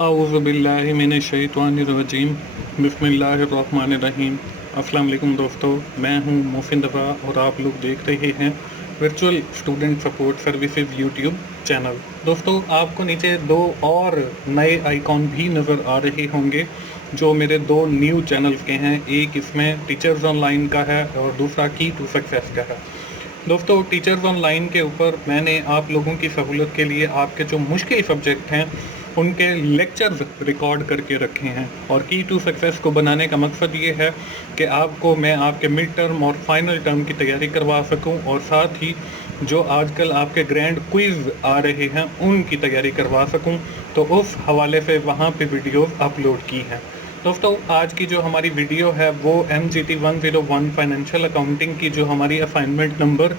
आऊज़ुबिल्लाहि मिनश्शैतानिर्रजीम बिस्मिल्लाहिर्रहमानिर्रहीम। अस्सलाम वालेकुम दोस्तों, मैं हूं मोहसिन रज़ा और आप लोग देख रहे हैं virtual student support services YouTube channel. दोस्तों, आपको नीचे दो और नए आइकॉन भी नज़र आ रहे होंगे जो मेरे दो न्यू चैनल्स के हैं। एक इसमें टीचर्स ऑनलाइन का है और दूसरा की टू सक्सेस का है। दोस्तों, टीचर्स ऑनलाइन के ऊपर मैंने आप लोगों की सहूलत के लिए आपके जो मुश्किल सब्जेक्ट हैं उनके लेक्चर्स रिकॉर्ड करके रखे हैं। और की टू सक्सेस को बनाने का मकसद ये है कि आपको मैं आपके मिड टर्म और फाइनल टर्म की तैयारी करवा सकूं और साथ ही जो आजकल आपके ग्रैंड क्विज़ आ रहे हैं उनकी तैयारी करवा सकूं। तो उस हवाले से वहाँ पे वीडियोस अपलोड की हैं। दोस्तों, आज की जो हमारी वीडियो है वो MGT 101 फाइनेंशियल अकाउंटिंग की जो हमारी असाइनमेंट नंबर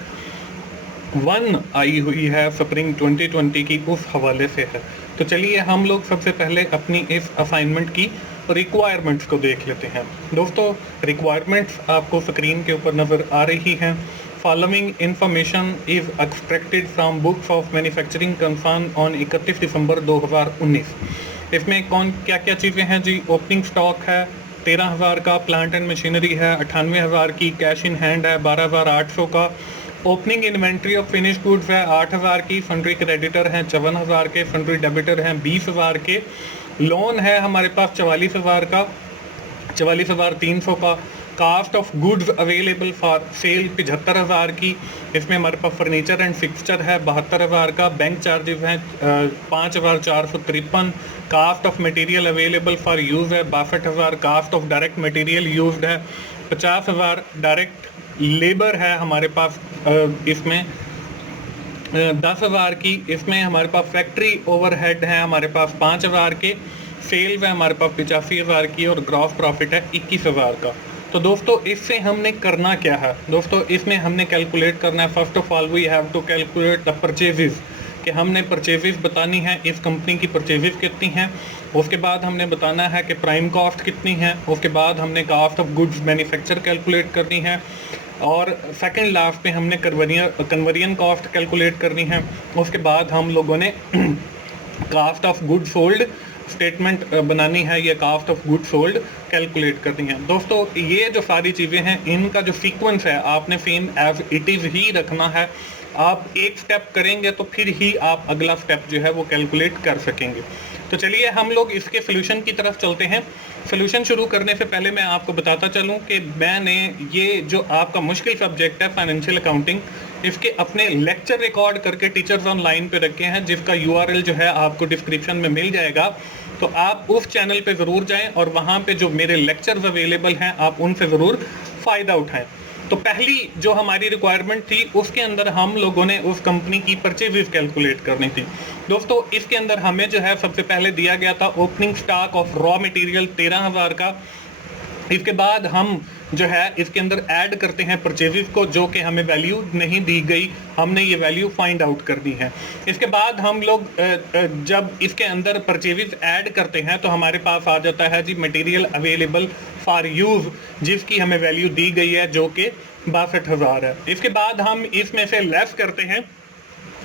1 आई हुई है स्प्रिंग 2020 की, उस हवाले से है। तो चलिए हम लोग सबसे पहले अपनी इस असाइनमेंट की रिक्वायरमेंट्स को देख लेते हैं। दोस्तों, रिक्वायरमेंट्स आपको स्क्रीन के ऊपर नज़र आ रही हैं। Following information is extracted from books of manufacturing concern on 31 दिसंबर 2019। इसमें कौन क्या क्या चीज़ें हैं जी? ओपनिंग स्टॉक है 13,000 का, प्लांट एंड मशीनरी है 98,000 की, कैश इन हैंड है 12,800 का, opening inventory of finish goods है 8,000 की, फंड्री क्रेडिटर हैं 54,000 के, फंड्री डेबिटर हैं 20,000 के, लोन है हमारे पास 44,000 का, 44,300 का, cost of goods available for sale 75,000 की, इसमें हमारे पास फर्नीचर एंड फिक्सचर है 72,000 का, बैंक चार्जेस हैं 5,453, cost of material available for use है 62,000, cost of direct material used है 50,000, डायरेक्ट लेबर है हमारे पास इसमें 10,000 की, इसमें हमारे पास फैक्ट्री ओवरहेड है हमारे पास 5,000 के, सेल्स है हमारे पास 85,000 की और ग्रॉस प्रॉफिट है 21,000 का। तो दोस्तों, इससे हमने करना क्या है? दोस्तों, इसमें हमने कैलकुलेट करना है, first of all we have to calculate the purchases, कि हमने परचेजेस बतानी है, इस कंपनी की परचेजेस कितनी हैं। उसके बाद हमने बताना है कि प्राइम कॉस्ट कितनी है। उसके बाद हमने cost of goods manufacture calculate करनी है और सेकंड लास्ट पे हमने कन्वर्जन कॉस्ट कैलकुलेट करनी है। उसके बाद हम लोगों ने cost of good sold statement बनानी है, ये cost of good sold calculate करनी है। दोस्तों, ये जो सारी चीज़ें हैं इनका जो सीक्वेंस है आपने सेम एज इट इज़ ही रखना है। आप एक स्टेप करेंगे तो फिर ही आप अगला स्टेप जो है वो कैलकुलेट कर सकेंगे। तो चलिए हम लोग इसके सोल्यूशन की तरफ चलते हैं। सोल्यूशन शुरू करने से पहले मैं आपको बताता चलूं कि मैंने ये जो आपका मुश्किल सब्जेक्ट है फाइनेंशियल अकाउंटिंग, इसके अपने लेक्चर रिकॉर्ड करके टीचर्स ऑनलाइन पे रखे हैं, जिसका URL जो है आपको डिस्क्रिप्शन में मिल जाएगा। तो आप उस चैनल पे ज़रूर जाएं और वहाँ पे जो मेरे लेक्चर्स अवेलेबल हैं आप उनसे ज़रूर फ़ायदा उठाएं। तो पहली जो हमारी रिक्वायरमेंट थी उसके अंदर हम लोगों ने उस कंपनी की परचेजेस कैलकुलेट करनी थी। दोस्तों, इसके अंदर हमें जो है सबसे पहले दिया गया था opening stock of raw material 13,000 का। इसके बाद हम जो है इसके अंदर ऐड करते हैं परचेजेस को, जो कि हमें वैल्यू नहीं दी गई, हमने ये वैल्यू फाइंड आउट करनी है। इसके बाद हम लोग जब इसके अंदर परचेजेस ऐड करते हैं तो हमारे पास आ जाता है जी मटेरियल अवेलेबल फॉर यूज, जिसकी हमें वैल्यू दी गई है जो कि 62,000 है। इसके बाद हम इसमें से लेस करते हैं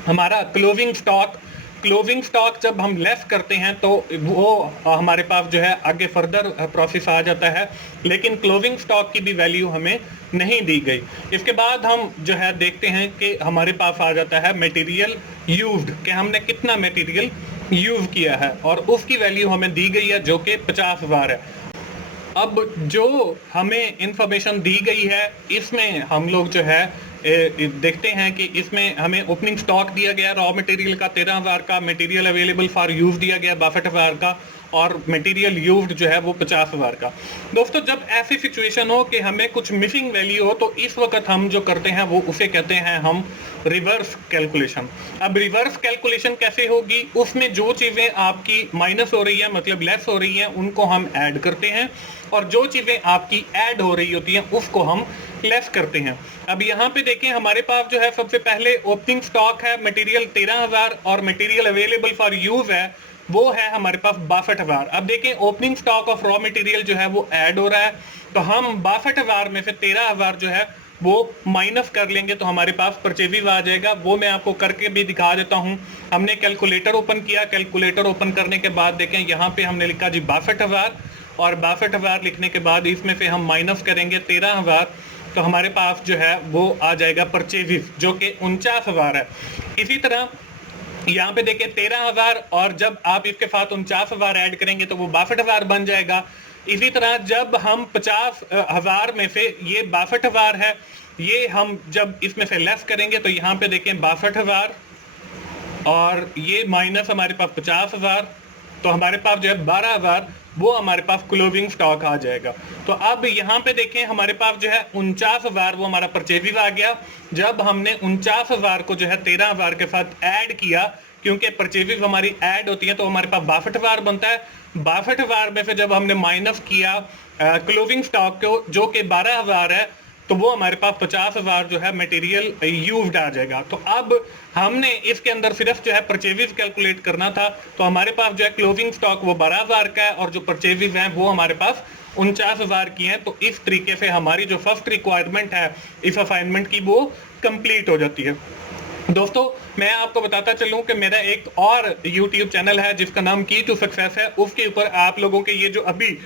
हमारा क्लोजिंग स्टॉक। क्लोजिंग स्टॉक जब हम लेस करते हैं तो वो हमारे पास जो है आगे फर्दर प्रोसेस आ जाता है, लेकिन क्लोजिंग स्टॉक की भी वैल्यू हमें नहीं दी गई। इसके बाद हम जो है देखते हैं कि हमारे पास आ जाता है मटेरियल यूज्ड, कि हमने कितना मटेरियल यूज किया है और उसकी वैल्यू हमें दी गई है जो कि 50,000 है। अब जो हमें इंफॉर्मेशन दी गई है इसमें हम लोग जो है देखते हैं कि इसमें हमें ओपनिंग स्टॉक दिया गया रॉ मटेरियल का 13,000 का, मटेरियल अवेलेबल फॉर यूज दिया गया 62,000 का और मटेरियल यूज्ड जो है वो 50,000 का। दोस्तों, जब ऐसी सिचुएशन हो कि हमें कुछ मिसिंग वैल्यू हो तो इस वक्त हम जो करते हैं वो उसे कहते हैं हम रिवर्स कैलकुलेशन। अब रिवर्स कैलकुलेशन कैसे होगी? उसमें जो चीज़ें आपकी माइनस हो रही है मतलब लेस हो रही हैं उनको हम ऐड करते हैं और जो चीज़ें आपकी ऐड हो रही होती हैं उसको हम लेस करते हैं। अब यहाँ पे देखें हमारे पास जो है सबसे पहले ओपनिंग स्टॉक है मटेरियल 13,000 और मटेरियल अवेलेबल फॉर यूज है वो है हमारे पास 62,000। अब देखें opening stock of raw material जो है वो ऐड हो रहा है, तो हम 62,000 में से 13,000 जो है वो माइनस कर लेंगे तो हमारे पास परचेजिज आ जाएगा। वो मैं आपको करके भी दिखा देता हूँ। हमने कैलकुलेटर ओपन किया, कैलकुलेटर ओपन करने के बाद देखें यहाँ पे हमने लिखा जी 62,000, और 62,000 लिखने के बाद इसमें से हम माइनस करेंगे 13,000, तो हमारे पास जो है वो आ जाएगा परचेजिज जो कि 49,000 है। इसी तरह यहाँ पे देखिए 13,000, और जब आप इसके साथ 49,000 ऐड करेंगे तो वो 62,000 बन जाएगा। इसी तरह जब हम 50,000 में से ये 62,000 है, ये हम जब इसमें से लेस करेंगे तो यहाँ पे देखें 62,000 और ये माइनस हमारे पास 50,000, तो हमारे पास जो है 12,000 वो हमारे पास क्लोजिंग स्टॉक आ जाएगा। तो अब यहाँ पे देखें हमारे पास जो है 49,000 वो हमारा परचेजिज आ गया। जब हमने 49,000 को जो है 13,000 के साथ ऐड किया, क्योंकि परचेजिज हमारी ऐड होती है तो हमारे पास 62,000 बनता है। 62,000 में से जब हमने माइनस किया क्लोजिंग स्टॉक को जो कि 12,000 है, तो वो हमारे पास 50,000 जो है मटेरियल यूज्ड आ जाएगा। तो अब हमने इसके अंदर सिर्फ जो है परचेजिज कैलकुलेट करना था, तो हमारे पास जो है क्लोजिंग स्टॉक वो 12,000 का है और जो परचेजिज हैं वो हमारे पास 49,000 की हैं। तो इस तरीके से हमारी जो फर्स्ट रिक्वायरमेंट है इस असाइनमेंट की वो कंप्लीट हो जाती है। दोस्तों मैं आपको बताता चलूं कि मेरा एक और YouTube चैनल है जिसका नाम की टू सक्सेस है। उसके ऊपर आप लोगों के ये जो अभी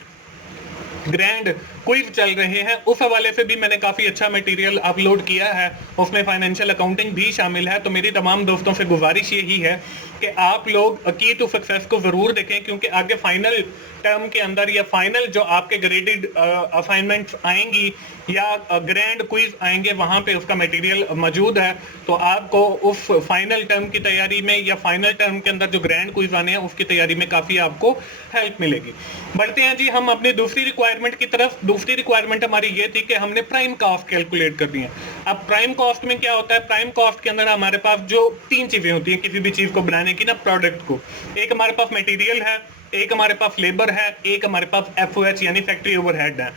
ग्रैंड क्विज चल रहे हैं उस हवाले से भी मैंने काफ़ी अच्छा मटेरियल अपलोड किया है, उसमें फाइनेंशियल अकाउंटिंग भी शामिल है। तो मेरी तमाम दोस्तों से गुजारिश यही है कि आप लोग की टू सक्सेस को ज़रूर देखें, क्योंकि आगे फाइनल टर्म के अंदर या फाइनल जो आपके ग्रेडेड असाइनमेंट्स आएंगी या ग्रैंड क्विज आएंगे वहाँ पे उसका मटेरियल मौजूद है। तो आपको उस फाइनल टर्म की तैयारी में या फाइनल टर्म के अंदर जो ग्रैंड क्विज आने हैं उसकी तैयारी में काफ़ी आपको हेल्प मिलेगी। बढ़ते हैं जी हम अपनी दूसरी रिक्वायरमेंट की तरफ। दूसरी रिक्वायरमेंट हमारी ये थी कि हमने प्राइम कॉस्ट कैलकुलेट करनी है। अब प्राइम कॉस्ट में क्या होता है, प्राइम कॉस्ट के अंदर हमारे पास जो तीन चीजें होती हैं किसी भी चीज को बनाने की ना, प्रोडक्ट को, एक हमारे पास मटेरियल है, एक हमारे पास लेबर है, एक हमारे पास एफओएच यानी फैक्ट्री ओवरहेड है।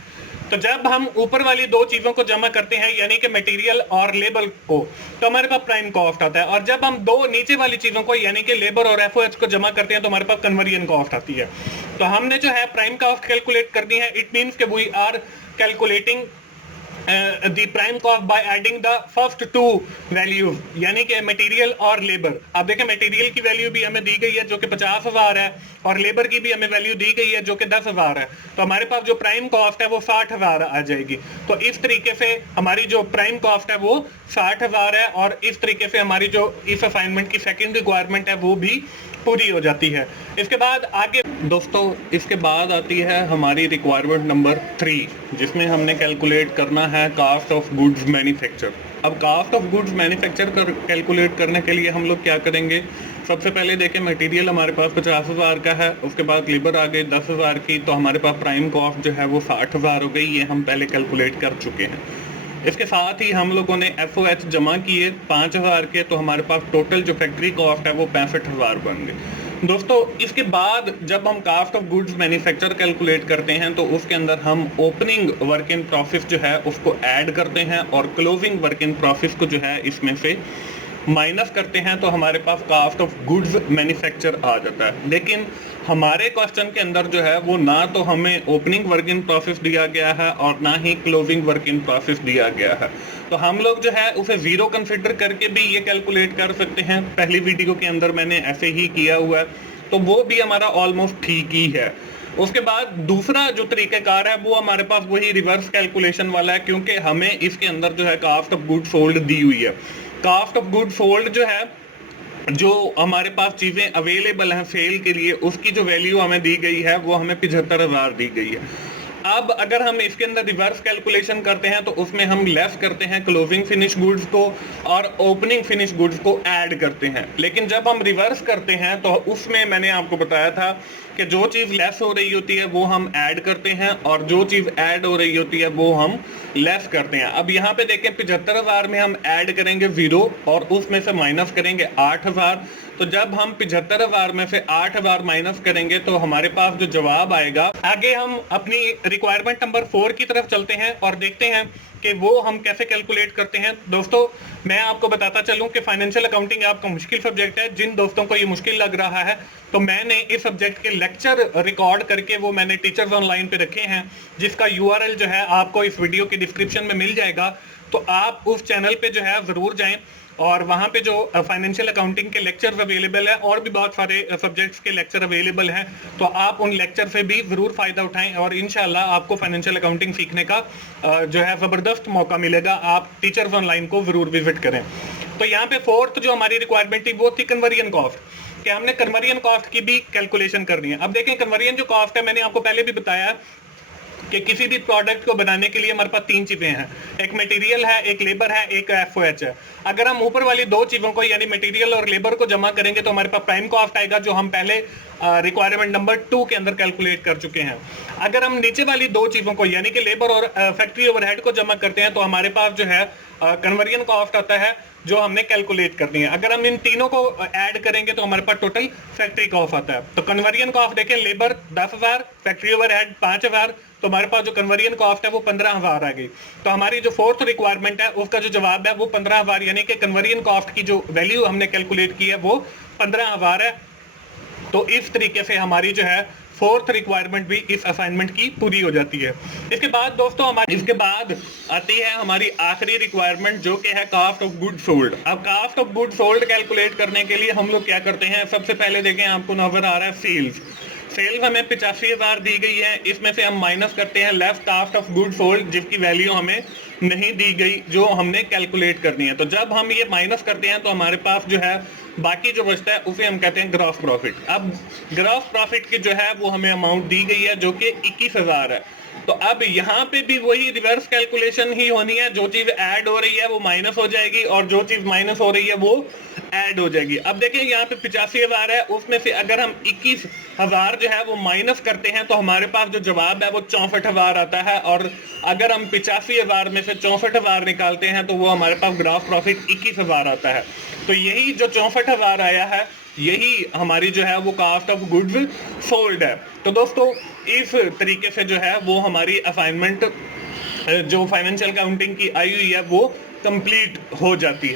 तो जब हम ऊपर वाली दो चीजों को जमा करते हैं यानी कि मटेरियल और लेबर को, तो हमारे पास प्राइम कॉस्ट आता है। और जब हम दो नीचे वाली चीजों को यानी कि लेबर और एफओएच को जमा करते हैं तो हमारे पास कन्वर्जन कॉस्ट आती है। तो हमने जो है प्राइम कॉस्ट कैलकुलेट करनी है। इट मींस कि we are calculating the prime cost by adding the first two values यानी कि मटेरियल और लेबर। आप देखें मटेरियल की वैल्यू भी हमें दी गई है जो कि 50,000 है और लेबर की भी हमें वैल्यू दी गई है जो कि 10,000 है। तो हमारे पास जो प्राइम कॉस्ट है वो 60,000 आ जाएगी। तो इस तरीके से हमारी जो प्राइम कॉस्ट है वो 60,000 है और इस तरीके से हमारी जो इस असाइनमेंट की सेकंड रिक्वायरमेंट है वो भी पूरी हो जाती है। इसके बाद आगे दोस्तों इसके बाद आती है हमारी रिक्वायरमेंट नंबर 3 जिसमें हमने कैलकुलेट करना है कास्ट ऑफ गुड्स मैन्युफैक्चर। अब cost of goods manufacture calculate करने के लिए हम लोग क्या करेंगे, सबसे पहले देखें मटेरियल हमारे पास 50,000 का है, उसके बाद लेबर आ गई 10,000 की, तो हमारे पास प्राइम कॉस्ट जो है वो 60,000 हो गई। ये हम पहले कैलकुलेट कर चुके हैं। इसके साथ ही हम लोगों ने एफओएच जमा किए 5,000 के, तो हमारे पास टोटल जो फैक्ट्री कॉस्ट है वो 65,000 बन गए। दोस्तों इसके बाद जब हम cost of goods manufacture calculate करते हैं तो उसके अंदर हम ओपनिंग वर्क इन प्रॉफिट जो है उसको ऐड करते हैं और क्लोजिंग वर्क इन प्रॉफिट को जो है इसमें से माइनस करते हैं, तो हमारे पास कास्ट ऑफ गुड्स मैन्युफैक्चर आ जाता है। लेकिन हमारे क्वेश्चन के अंदर जो है वो ना तो हमें ओपनिंग वर्क इन प्रॉफिट दिया गया है और ना ही क्लोजिंग वर्क इन प्रॉफिट दिया गया है। तो हम लोग जो है उसे जीरो कंसिडर करके भी ये कैलकुलेट कर सकते हैं। पहली वीडियो के अंदर मैंने ऐसे ही किया हुआ है, तो वो भी हमारा ऑलमोस्ट ठीक ही है। उसके बाद दूसरा जो तरीकेकार है वो हमारे पास वही रिवर्स कैलकुलेशन वाला है, क्योंकि हमें इसके अंदर जो है कास्ट ऑफ गुड सोल्ड दी हुई है। कास्ट ऑफ गुड सोल्ड जो है, जो हमारे पास चीजें अवेलेबल हैं सेल के लिए, उसकी जो वैल्यू हमें दी गई है वो हमें 75,000 दी गई है। अब अगर हम इसके अंदर रिवर्स कैलकुलेशन करते हैं तो उसमें हम लेस करते हैं क्लोजिंग फिनिश गुड्स को और ओपनिंग फिनिश गुड्स को ऐड करते हैं। लेकिन जब हम रिवर्स करते हैं तो उसमें मैंने आपको बताया था कि जो चीज़ लेस हो रही होती है वो हम ऐड करते हैं और जो चीज़ ऐड हो रही होती है वो हम लेस करते हैं। अब यहाँ पे देखें 75,000 में हम ऐड करेंगे 0 और उसमें से माइनस करेंगे 8,000। तो जब हम 75,000 में से 8,000 माइनस करेंगे तो हमारे पास जो जवाब आएगा, आगे हम अपनी रिक्वायरमेंट नंबर 4 की तरफ चलते हैं और देखते हैं कि वो हम कैसे कैलकुलेट करते हैं। दोस्तों मैं आपको बताता चलूं कि फाइनेंशियल अकाउंटिंग आपका मुश्किल सब्जेक्ट है। जिन दोस्तों को ये मुश्किल लग रहा है तो मैंने इस सब्जेक्ट के लेक्चर रिकॉर्ड करके वो मैंने टीचर्स ऑनलाइन पे रखे हैं, जिसका URL जो है आपको इस वीडियो के डिस्क्रिप्शन में मिल जाएगा। तो आप उस चैनल पे जो है ज़रूर जाएं और वहाँ पे जो फाइनेंशियल अकाउंटिंग के लेक्चर्स अवेलेबल है और भी बहुत सारे सब्जेक्ट्स के लेक्चर अवेलेबल हैं, तो आप उन लेक्चर से भी ज़रूर फ़ायदा उठाएं और इंशाल्लाह आपको फाइनेंशियल अकाउंटिंग सीखने का जो है ज़बरदस्त मौका मिलेगा। आप टीचर्स ऑनलाइन को ज़रूर विजिट करें। तो यहाँ पे फोर्थ जो हमारी रिक्वायरमेंट थी वो थी कन्वर्जन कॉस्ट, कि हमने कन्वर्जन कॉस्ट की भी कैलकुलेशन करनी है। अब देखें कन्वर्जन जो कॉस्ट है, मैंने आपको पहले भी बताया कि किसी भी प्रोडक्ट को बनाने के लिए हमारे पास तीन चीजें हैं, एक मटेरियल है, एक लेबर है, एक एफओएच है। अगर हम ऊपर वाली दो चीजों को यानी मटेरियल और लेबर को जमा करेंगे तो हमारे पास प्राइम कॉस्ट आएगा, जो हम पहले रिक्वायरमेंट नंबर 2 के अंदर कैलकुलेट कर चुके हैं। अगर हम नीचे वाली दो चीजों को यानी कि लेबर और फैक्ट्री ओवरहेड को जमा करते हैं तो हमारे पास जो है कन्वर्जन कॉस्ट आता है, जो हमने कैलकुलेट करनी है। अगर हम इन तीनों को ऐड करेंगे तो हमारे पास टोटल फैक्ट्री कॉस्ट आता है। तो कन्वर्जन कॉस्ट देखें, लेबर 10,000, फैक्ट्री ओवरहेड 5,000, तो हमारे पास जो कन्वर्जन कॉस्ट है वो 15,000 आ गई। तो हमारी जो फोर्थ रिक्वायरमेंट है उसका जो जवाब है वो 15,000, यानी कि कन्वर्जन कॉस्ट की जो वैल्यू हमने कैलकुलेट की है वो 15,000 है। तो इस तरीके से हमारी जो है फोर्थ रिक्वायरमेंट भी इस असाइनमेंट की पूरी हो जाती है। इसके बाद दोस्तों इसके बाद आती है हमारी आखिरी रिक्वायरमेंट, जो कि है कॉस्ट ऑफ गुड सोल्ड। अब cost of good sold calculate करने के लिए हम लोग क्या करते हैं, सबसे पहले देखें आपको नजर आ रहा है सेल्स। सेल्स हमें 85,000 दी गई है, इसमें से हम माइनस करते हैं less cost of good sold, जिसकी वैल्यू हमें नहीं दी गई, जो हमने कैलकुलेट करनी है। तो जब हम ये माइनस करते हैं तो हमारे पास जो है बाकी जो बचता है उसे हम कहते हैं ग्रॉस प्रॉफिट। अब ग्रॉस प्रॉफिट की जो है वो हमें अमाउंट दी गई है, जो कि 21,000 है। तो अब यहाँ पे भी वही रिवर्स कैलकुलेशन ही होनी है, जो चीज ऐड हो रही है वो माइनस हो जाएगी और जो चीज माइनस हो रही है वो ऐड हो जाएगी। अब देखें यहाँ पे 85,000 है, उसमें से अगर हम 21,000 जो है वो माइनस करते हैं तो हमारे पास जो जवाब है वो 64,000 आता है। और अगर हम 85,000 में से 64,000 निकालते हैं तो वो हमारे पास ग्रॉस प्रॉफिट 21,000 आता है। तो यही जो 64,000 आया है यही हमारी जो है वो कॉस्ट ऑफ गुड्स सोल्ड है। तो दोस्तों इस तरीके से जो है वो हमारी असाइनमेंट जो फाइनेंशियल अकाउंटिंग की आई हुई है वो कंप्लीट हो जाती है।